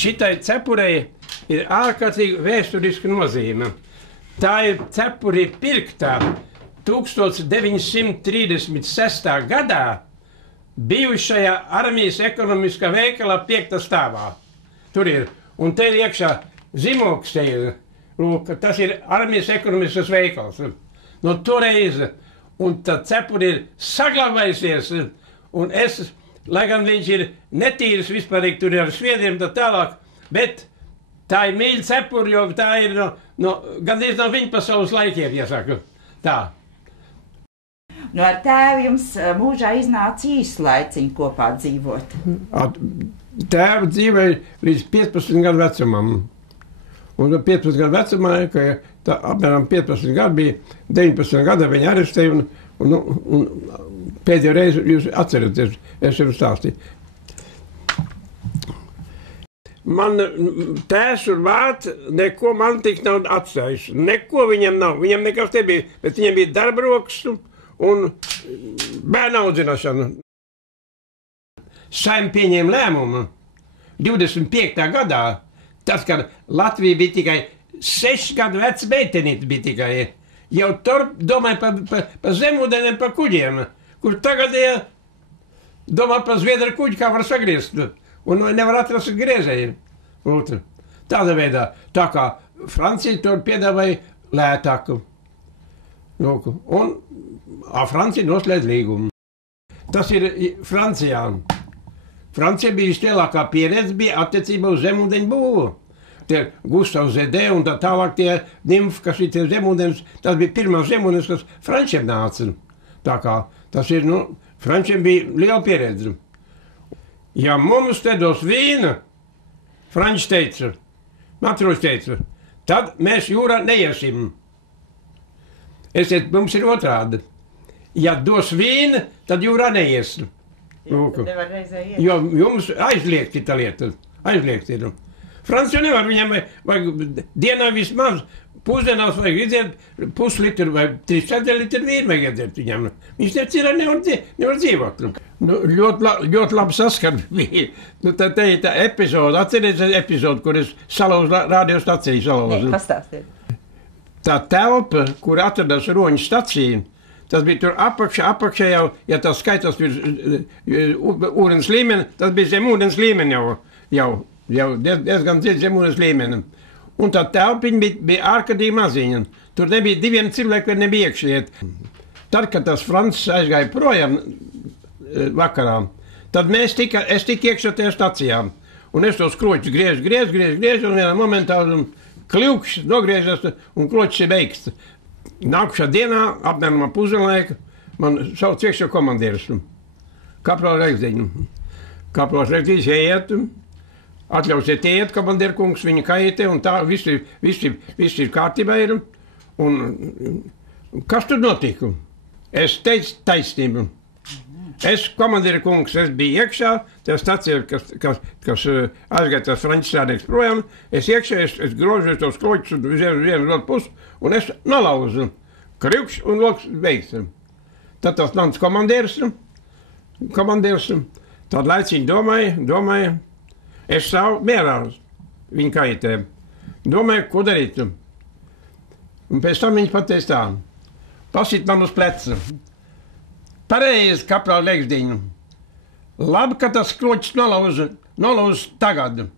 šitai cepurei ir ārkārtīgi vēsturiska nozīme. Tā ir cepuri pirktā 1936. gadā bijušajā armijas ekonomiskā veikalā 5. stāvā. Tur ir, un te ir iekšā zīmogs, te ir, lūk, tas ir armijas ekonomiskas veikals. No toreiz, un tā cepuri ir saglabājusies, un es, lai gan viņš ir netīrs vispārīgi, tur ir ar sviedriem tā tālāk, bet tā ir mīļa cepuri, jo tā ir gandrīz no viņa pasaules laikiem, jāsaka, tā. Nu, ar tēvu jums mūžā iznāca īsu laiciņu kopā dzīvot. Tēva dzīvēja līdz 15 gadu vecumam. Un 15 gadu vecumā, ka tā apmēram 15 gadu bija, 19 gadu viņa arestēja, un pēdējo reizi jūs atceraties, es jums stāstīju. Man tēvs un māte neko man tik nav atstājuši. Neko viņam nav. Viņam nekas nebija, bet viņam bija darba rokas un bērnu audzināšana. Saima pieņēma lēmumu 25. gadā, tas, kad Latvija bija tikai 6 gadu veca meitenīte bija tikai. Jau tur domāja par zemūdeniem, par kuģiem, kur tagad domā par zviedru kuģi, kā var sagriezt. Un nevar atrast griezēju. Tādā veidā, tā kā Francija tur piedāvāja lētāku. Un Francija noslēdz līgumu. Tas ir Francijā. Francija bija vislielākā pieredze bija attiecībā uz zemūdeņu būvu. Tie Gustavs Zedē un tā tālāk tie nimfi, kas ir tie zemūdeņus, tas bija pirmā zemūdeņus, kas frančiem nāca. Tā kā tas ir, frančiem bija liela pieredze. Ja mums te dos vīna, franči teica, matroši teica, tad mēs jūrā neiesim. Mums ir otrādi. Ja dos vīna, tad jūrā neiesim. Jo jums aizliegti tā lieta. Aizliegti ir. Francija nevar, viņam vajag dienā vismaz pusdienās vajag iedzert puslitru vai 3/4 litru vīnu vajag iedzert viņam. Viņš te cirā nevar dzīvot. Ļoti labi saskar bija. Te ir tā epizoda, atcerieties epizodu, kur es salauzu radiostaciju salauzu. Nē, pastāstiet. Tā telpa, kur atradās Roņu stacija, tas bija tur apakšā jau, ja tas skaitās ūdens līmeni, tas bija zem ūdens līmeni jau diezgan dziļi zem ūdens līmeni. Un tā telpiņa bija ārkārtīgi maziņa. Tur nebija 2 cilvēki, nebija iekšiet. Tad, kad tas Francis aizgāja projām vakarā, tad es tiku iekšā tajā stacijā. Un es tos kroķus griežu, un vienā momentā kļūkšs nogriežas, un kroķis ir beigts. Nākušā dienā, apmēram pusdienlaika, man sauc iekšā komandieris. Kaprāls Reigzdiņš. Kaprāls Reigzdiņš ieiet, atļausiet ieiet, komandierkungs, viņa kaitē, un tā viss ir kārtībā ir. Un kas tur notika? Es teicu taisnību. Es, komandierkungs, es biju iekšā, tā stacija, kas aizgāja tās franču strādnieks projām, es iekšā, es grožu tos kloķus uz vienu pusi, un es nolauzu. Krivkš un loks beigts. Tad tas mans komandieris, tad laiciņi domāja, es stāvu mierā viņa kaitē. Domāju, ko darīt. Un pēc tam viņš pateica tā, pasit man uz pleca. Pareizi, kaprāl Reigzdiņu. Labi, ka tas kroķis nolauza tagad.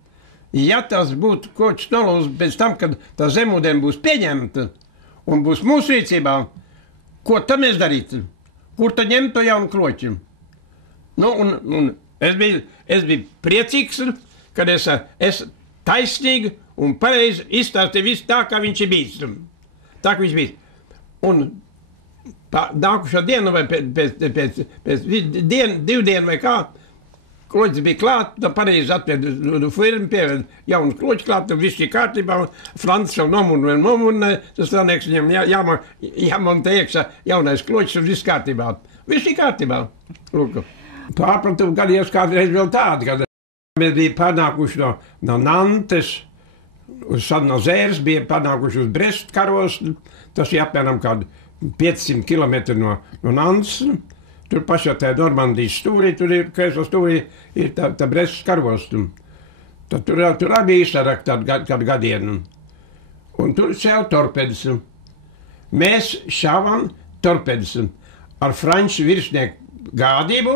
Ja tas būtu kroķis nolauza pēc tam, kad tā zemūdeni būs pieņemta un būs mūsu rīcībā, ko tad mēs darītu? Kur tad ņemt to jaunu kroķi? Un es biju priecīgs, kad es taisnīgi un pareizi izstāstīju visu tā, kā viņš ir bijis. Tā, kā viņš bija. Un nākušā diena vai pēc 2 dienu vai kā, kloķis bija klāt, tad pareizi atved firmu, pieved jaunu kloķi klāt, tad viss ir kārtībā, Francis jau nomurināja, tas strādnieks viņam jāmonta iekšā jaunais kloķis un viss kārtībā. Viss ir kārtībā. Pārpratumu gadījos kādreiz vēl tādi, kad mēs bijām pārnākuši no Nantes, uz Sadnozēras, bija pārnākuši uz Brestu karostu, tas ir apmēram kādu 500 km no Nantes. Tur pašā tajā Normandijas stūrī, tur ir kreisā stūrī, ir tā Brestas karostu. Tad tur arī bija izsarakta kādu gadienu. Un tur šāva torpedes. Mēs šāvam torpedes ar franču virsnieku gādību,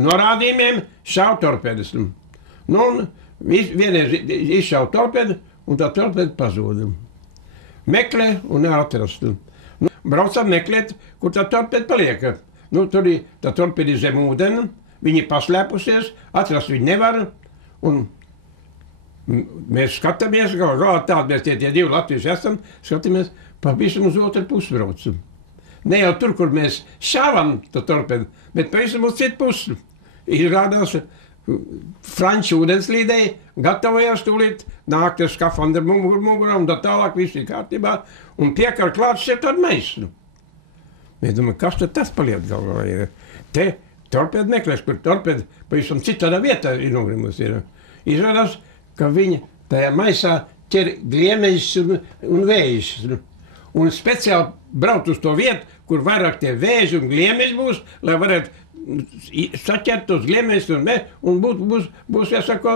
norādījumiem šāva torpedes. Nu, un vienreiz izšāva torpedu, un tā torpeda pazuda. Meklē un neatrast. Nu, braucam meklēt, kur tā torpeda paliek. Nu, tur ir tā torpeda zem ūdeni, viņi paslēpusies, atrast viņi nevar. Un mēs skatāmies, galā tādi mēs tie divi latvieši esam, skatāmies, pavisam uz otru pusi braucam. Ne jau tur, kur mēs šāvam tā torpedu, bet pavisam uz citu pusi. Izrādās, franču ūdenslīdēji gatavojās tūlīt nākt ar skafandru mugurā un tā tālāk viss ir kārtībā un piekar klāt šeit ar meisu. Mēs domājam, kas tad tas paliek galvā ir? Te torpedu meklēs, kur torpedu pavisam citādā vietā ir nogrimus. Izrādās, ka viņi tajā maisā ķer gliemeļus un vējus. Un speciāli braukt uz to vietu, kur vairāk tie vēži un gliemeļi būs, lai varētu saķert tos gliemeļus un būs jāsaka,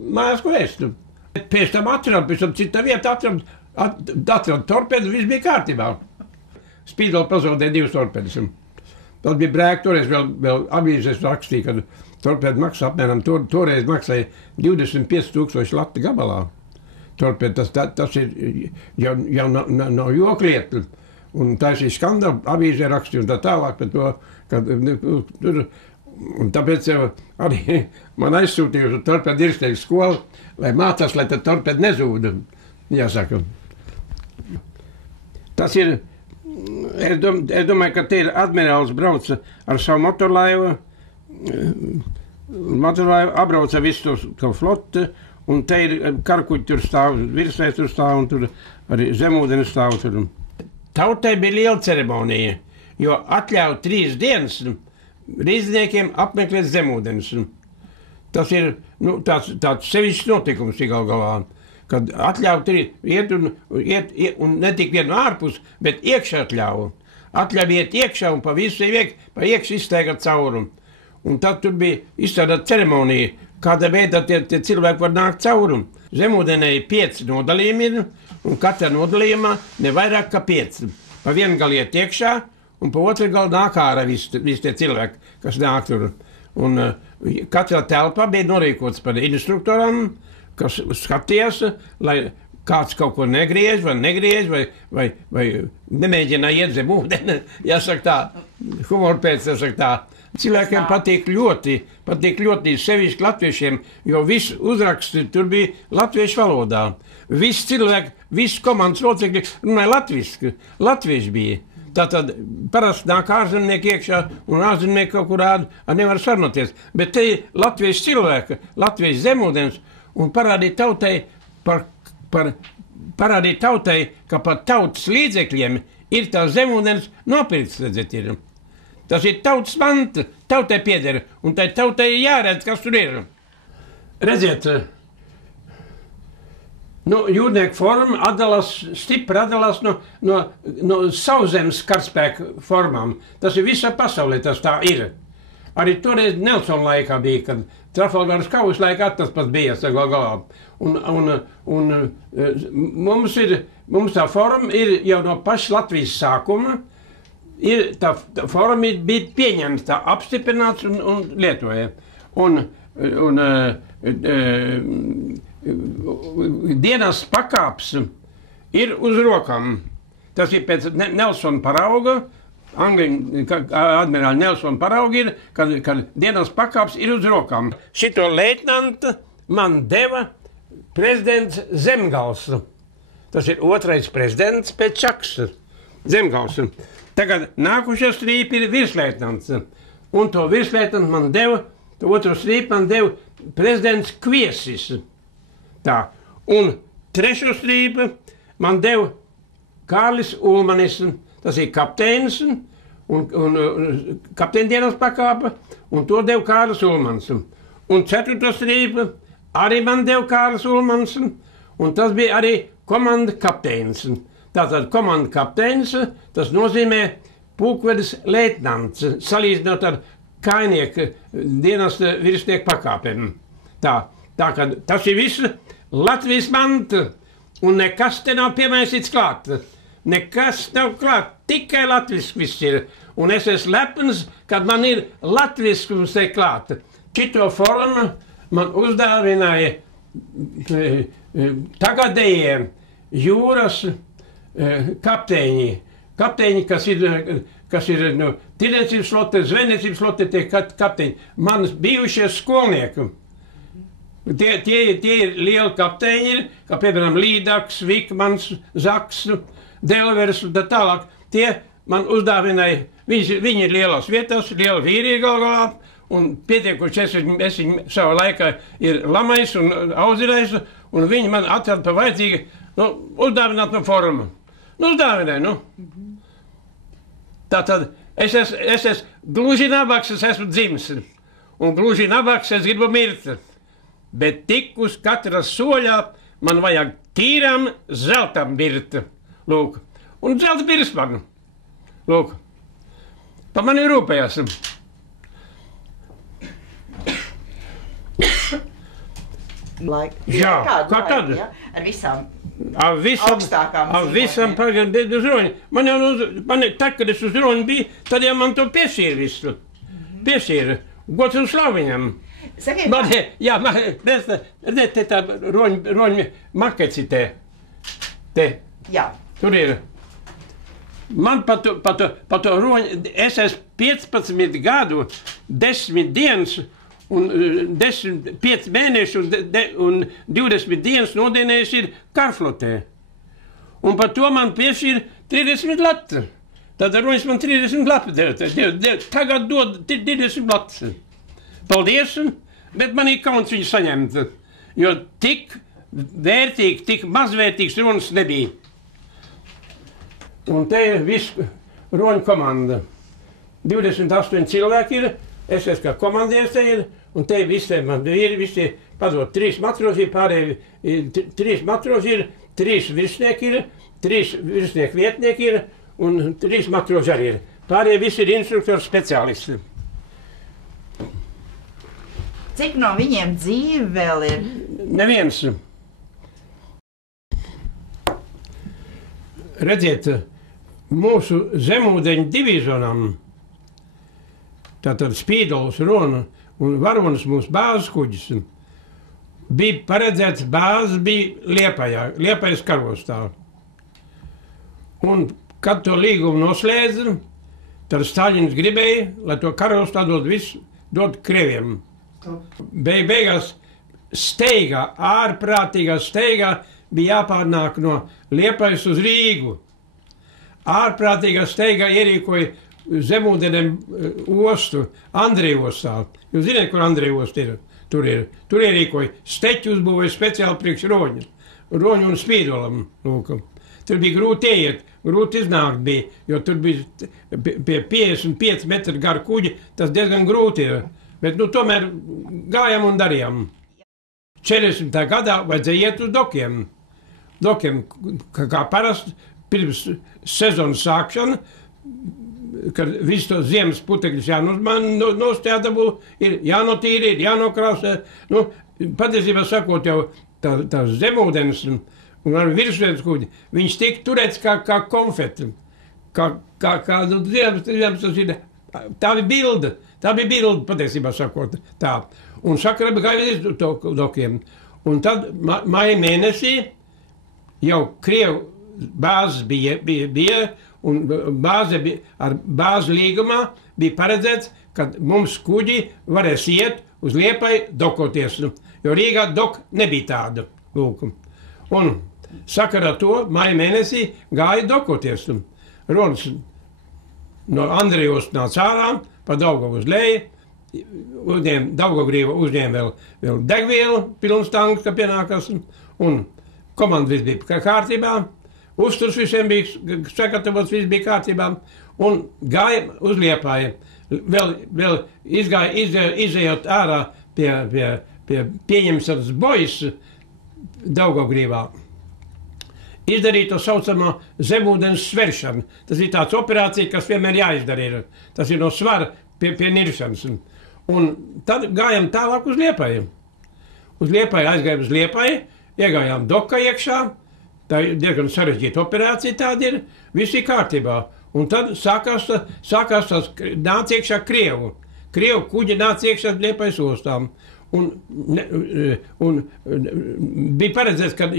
mājās ko ēst. Pēc tam citā vietā atrada torpedu, viss bija kārtībā. Spīdoli pazaudēja 2 torpedus. Tas bija brēk, toreiz vēl avīzēs rakstīja, ka torpedu maksā apmēram, toreiz maksāja 25,000 lati gabalā. Torpedu, tas ir jau nav joklieta. Un tā ir skandāla, avīzē rakstīja un tā tālāk par to, ka tur, un tāpēc jau arī man aizsūtīja uz torpedu dirstēju skolu, lai mācās, lai tad torpedu nezūda, jāsaka. Tas ir, es domāju, ka te ir admirāls brauca ar savu motorlaivu, apbrauca visu to flotu, un te ir karkuļi tur stāv, virsēs tur stāv, un tur arī zemūdeni stāv tur. Tautai bija liela ceremonija, jo atļauj 3 dienas rīzniekiem apmeklēt zemūdenes. Tas ir tāds sevišķs notikums galā, kad atļauj iet un ne tik vienu ārpus, bet iekšā atļauj. Atļauj iet iekšā un pa visu pa iekšu izstaigāt caurumu. Un tad tur bija izstrādāta ceremonija, kāda veidā tie cilvēki var nākt caurumu. Zemūdenē ir 5 nodalījumi, un katrā nodalījumā ne vairāk kā 5. Pa vienu galu iet iekšā, un pa otru galu nāk ārā visi tie cilvēki, kas nāk tur. Un katrā telpā bija norīkots par instruktoram, kas skatījās, lai kāds kaut ko negriež vai nemēģina iet zem ūdeni, jāsaka tā, humoru pēc, jāsaka tā. Cilvēkiem patīk ļoti sevišķi latviešiem, jo viss uzraksti tur bija latviešu valodā. Visi cilvēki, visi komandas locekļi runāja latviski, latvieši bija. Tātad parasti nāk ārzemnieki iekšā un ārzemnieki kaut kur nevar sarunāties. Bet te ir latviešu cilvēki, latviešu zemūdens un parādīja tautai, ka par tautas līdzekļiem ir tā zemūdens nopirkts, redzēt, ir. Tas ir tautas manta, tautai pieder, un tai tautai jāredz, kas tur ir. Redziet, jūrnieku forma stipri atdalās no sauszemes karaspēka formām. Tas ir visā pasaulē, tas tā ir. Arī toreiz Nelsona laikā bija, kad Trafalgaras kaujas laikā tas pats bija, galā. Un mums tā forma ir jau no paša Latvijas sākuma, tā forma bija pieņemta, tā apstiprināts un lietoja. Un dienas pakāps ir uz rokām. Tas ir pēc Nelsona parauga, admirāļa Nelsona parauga ir, kad dienas pakāps ir uz rokām. Šito leitnantu man deva prezidents Zemgals. Tas ir 2. prezidents pēc Čaksa. Zemgals. Tagad nākušā strīpa ir virsleitnants, un to virsleitnantu man deva, to otru strīpu man deva prezidents Kviesis. Tā, un 3. strīpu man deva Kārlis Ulmanis, tas ir kapteinis, un kapteina dienas pakāpa, un to deva Kārlis Ulmans. Un 4. strīpu arī man deva Kārlis Ulmans, un tas bija arī komanda kapteinis. Tātad komanda kapteinis, tas nozīmē pulkvedis leitnants, salīdzinot ar kainieku dienas virsnieku pakāpēm. Tā, Tā kā tas ir viss Latvijas manta, un nekas te nav piemaisīts klāt. Nekas nav klāt, tikai latviski viss ir. Un es esmu lepns, kad man ir latviskums te klāt. Šito formu man uzdāvināja tagadējie jūras kapteiņi. Kapteiņi, kas ir no tirdzniecības flote, zvejniecības flote, tie kapteiņi. Manas bijušie skolnieki. Tie ir lieli kapteiņi, kā piemēram Līdaks, Vikmans, Zaks, Delvers un tā tālāk. Tie man uzdāvināja, viņi ir lielās vietās, liela vīrīgi galvā, un pietiekuši es viņu savā laikā ir lamais un audzinājis, un viņi man atrada pa vajadzīgi, uzdāvināt no formu. Uzdāvināja, Tātad es esmu gluži nabaks, es esmu dzimis, un gluži nabaks es gribu mirt. Bet tik uz katra soļā man vajag tīram zeltam mirt. Lūk, un zelta mirs man. Lūk, pa mani rūpējās. Jā, kā tad? Ar visām augstākām zīmēm. Man tad, kad es uz roņu biju, tad jau man to piešķīra visu. Piešķīra. Gods un slavu viņam. Jā, redziet, te tā roņu makeci te. Jā. Tur ir. Man pa to roņu, es esmu 15 gadu, 10 dienas, un 5 mēneši un 20 dienas nodienējis ir karflotē. Un par to man piešķīra 30 lati. Tad roņas man 30 lati deva. Tagad dod 20 lati. Paldies, bet man ir kauns viņu saņemt, jo tik vērtīgi, tik mazvērtīgs roņas nebija. Un te ir viss roņu komanda. 28 cilvēki ir, es esmu kā komandieris te ir, un te visiem man ir, visi padot 3 matrozi ir, pārējie 3 matrozi ir, 3 virsnieki ir, 3 virsnieku vietnieki ir, un 3 matrozi arī ir. Pārējie visi ir instruktori speciālisti. Cik no viņiem dzīve vēl ir? Neviens. Redziet, mūsu zemūdeņu divīzionam, tātad Spīdols, Rona un Varonas mūsu bāzes kuģis, bija paredzēts bāzes bija Liepājā, Liepājas karostā. Un, kad to līgumu noslēdza, tad Staļins gribēja, lai to karostā dod Krieviem. Beigās steigā, ārprātīgā steigā bija jāpārnāk no Liepājas uz Rīgu. Ārprātīgā steigā ierīkoja zemūdenēm ostu, Andreja ostā. Jūs zināt, kur Andreja osta ir? Tur ierīkoja steķi uzbūvēja speciāli priekš roņu. Roņu un Spīdolam. Lūk. Tur bija grūti ieiet, grūti iznākt bija, jo tur bija pie 55 metru garu kuģi, tas diezgan grūti ir. Bet tomēr gājām un darījām. 40. gadā vajadzēja iet uz dokiem. Dokiem, kā parasti, pirms sezonas sākšana, kad visu to ziemas putekļus jānostādabū, ir jānotīri, ir jānokrāsē. Patiesībā sakot, jau tās zemūdens un arī virsvietas kuģi, viņš tika turēts kā konfeti. Tā bija bilde. Tā bija bilde, patiesībā sakot, tā. Un sakarā gāja uz dokiem. Un tad maija mēnesī jau Krievu bāzes bija, un ar bāzi līgumā bija paredzēts, ka mums kuģi varēs iet uz Liepāju dokoties, jo Rīgā dok nebija tāda. Lūk. Un sakarā to maija mēnesī gāja dokoties. Ronas no Andrejos nāca ārā, pa Daugavu uz leju, Daugavgrīva uzņēma vēl degvielu, pilns tanks, ka pienākas, un komanda viss bija kārtībā, uzturs visiem bija sagatavots, viss bija kārtībā, un gāja uz Liepāju. Vēl izējot ārā pie pieņemšanas bojas Daugavgrīvā. Izdarīt to saucamo zemūdens sveršanu. Tas ir tāds operācija, kas vienmēr jāizdara ir. Tas ir no svara pie niršanas. Un tad gājam tālāk uz Liepāju. uz Liepāju, aizgājām uz Liepāju, iegājām dokā iekšā, tā ir diezgan sarežģīta operācija tāda ir, viss ir kārtībā. Un tad sākās tas, nāca iekšā Krievu kuģi nāca iekšā Liepājas ostām. Un bija paredzēts, ka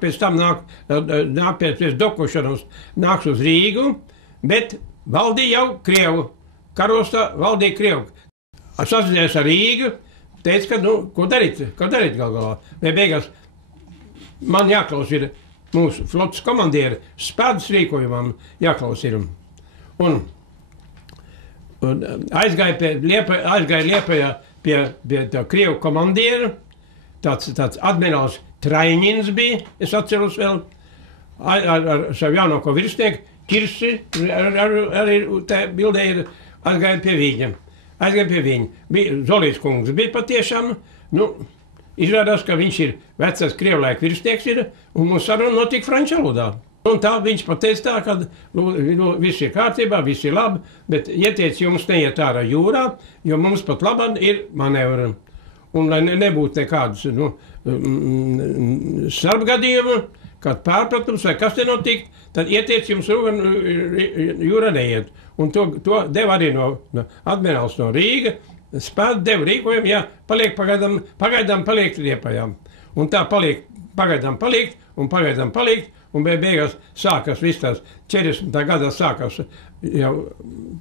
pēc tam nāk pēc dokošanas nāks uz Rīgu, bet valdīja jau Krievu. Karostā valdīja Krievu. Sazinājās ar Rīgu, teica, ka, ko darīt gal galā. Vai beigās man jāklaus ir mūsu flotas komandieri, spēdas rīkojumam jāklaus ir. Un aizgāja Liepājā pie tā Krievu komandiera, tāds admirāls Traiņins bija, es atceros vēl, ar savu jaunāko virsnieku, Kirsi, arī tā bildē ir, aizgāja pie viņa. Bija Zolīs kungs, bija patiešām, izrādās, ka viņš ir vecais Krievu laika virsnieks ir, un mūsu saruna notika franču valodā. Un tā viņš pateica tā, ka viss ir kārtībā, viss ir labi, bet ieteic jums neiet ārā jūrā, jo mums pat labāk ir manevra. Un lai nebūtu nekādas starpgadījumu, kad pārpratums vai kas te notikt, tad ieteic jums jūrā neiet. Un to deva arī no admirāls no Rīga, spēd deva rīkojumu, ja pagaidām paliek Liepājām. Un tā pagaidām paliek, un beigās sākās viss tās 40. gadā sākās jau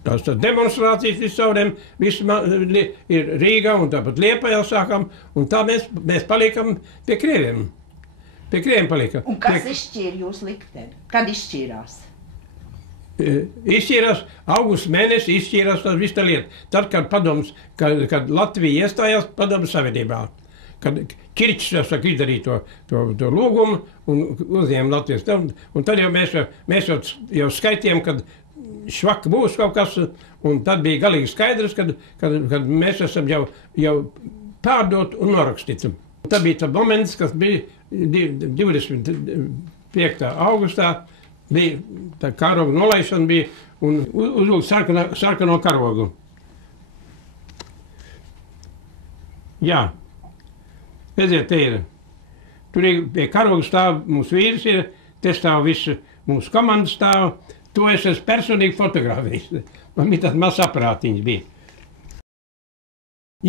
tās demonstrācijas viscauriem, viss ir Rīgā un tāpat Liepājā sākām, un tā mēs palikam pie Krieviem. Pie Krieviem palikam. Un kas izšķīra jūsu likteni? Kad izšķīrās? Izšķīrās, augusta mēnesi izšķīrās tas viss tā lieta. Tad, kad Latvija iestājās Padomju Savienībā. Kad Kirčs izdarīja to lūgumu un uzņēma Latvijas. Un tad jau mēs jau skaitījām, kad švaka būs kaut kas, un tad bija galīgi skaidrs, kad mēs esam jau pārdot un norakstīt. Tad bija tā moments, kas bija 25. augustā, bija tā karogu nolaišana bija un uzlūk sarkano karogu. Jā. Redziet, te ir. Tur ir pie karoga stāv mūsu vīrs ir, te stāv visu mūsu komandas stāv. To es esmu personīgi fotografējis. Man bija tāds mazs aparātiņš bija.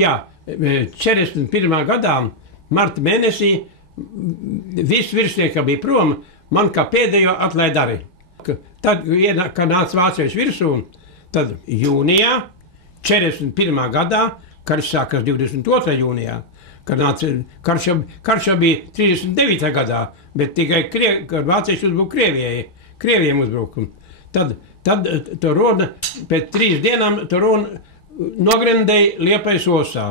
Jā, 41. gadā, marta mēnesī, viss virsnieki bija prom, man kā pēdējo atlaid arī. Tad, kad nāca vācieši virsū, tad jūnijā, 41. gadā, karš sākās 22. jūnijā, karš jau bija 39. gadā, bet tikai kad vācieši uzbruka Krievijiem uzbrukumu. Tad Torona, pēc 3 dienām Torona nogrendēja Liepājas ostā.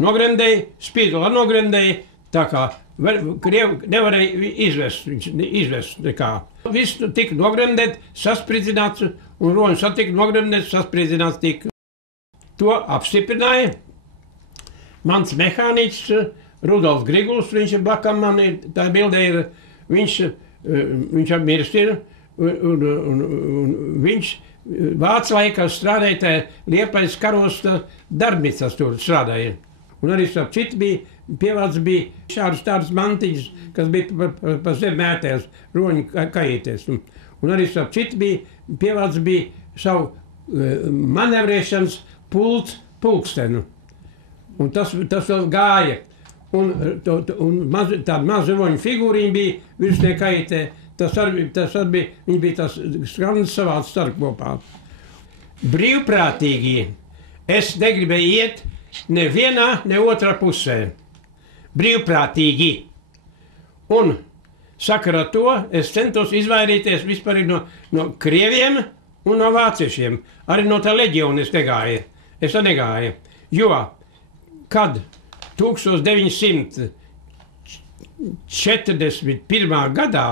Nogrendēja, Spīdola nogrendēja, tā kā Krievi nevarēja izvest nekā. Viss tika nogrendēt, saspridzināts, un Roņa satika nogrendēt, saspridzināts tika. To apstiprināja mans mehāniķis Rudolfs Griguls, viņš ir blakam man, tā bildē ir, viņš apmirst ir, un viņš vācu laikā strādāja tā Liepājas karosta darbnīcās tur strādāja. Un arī starp citu pievāds bija šādas tādas mantiņas, kas bija pa zem mērtēs, roņu kajītēs. Un arī starp citu pievāds bija savu manevrēšanas pulkstenu. Un tas vēl gāja. Un tāda maza roņu figūriņa bija virsnieka kajītē. Tas arī bija, viņi bija tas skrandis savāds starpkopā. Brīvprātīgi es negribēju iet nevienā, ne otrā pusē. Brīvprātīgi. Un sakarā to es centos izvairīties vispār no Krieviem un no vāciešiem. Arī no tā leģiona es negāju. Jo, kad 1941. gadā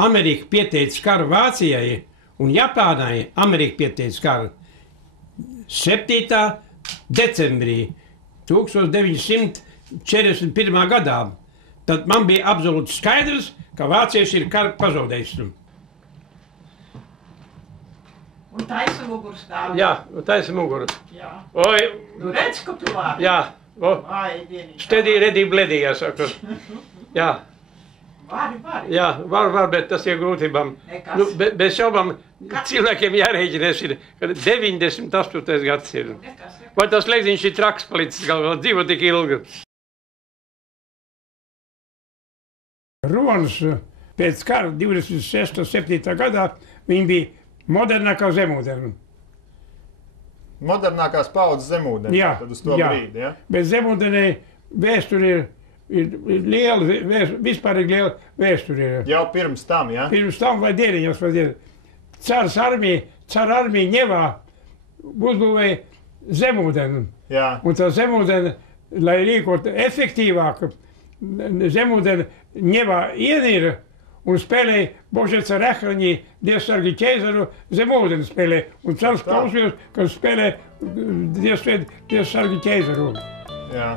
Amerika pieteica karu Vācijai un Japānai, Amerika pieteica karu 7. decembrī 1941. gadā, tad man bija absolūti skaidrs, ka vācieši ir karu pazaudējuši. Un taisa muguru stāv. Jā, taisa muguru. Jā. Oi. Nu redz, ka tu labi. Jā, Steady, ready, bledi, jāsaka. Jā. Jā, var, bet tas ir grūtībām. Nu, bez šaubām cilvēkiem jārēķinās ir, ka 98. gads ir. Vai tas Legziņš ir traks palicis galvā, dzīvo tik ilgi? Ronas pēc kara 26. 7. gadā viņi bija modernākā zemūdeni. Modernākās paudzes zemūdeni, jā, tad uz to brīdi, ja? Bet zemūdenī vēsture ir liela, vispārīgi liela vēsture. Jau pirms tam, ja? Pirms tam vai dieniņos, Cars armija ņevā uzbūvēja zemūdeni. Jā. Un tā zemūdeni, lai rīkot efektīvāk, zemūdeni ņevā ienīra un spēlēja Božeca Rehraņī, Dievs sargi ķeizaru, zemūdeni spēlēja. Un cars klausījos, kad spēlē Dievs sargi ķeizaru. Jā.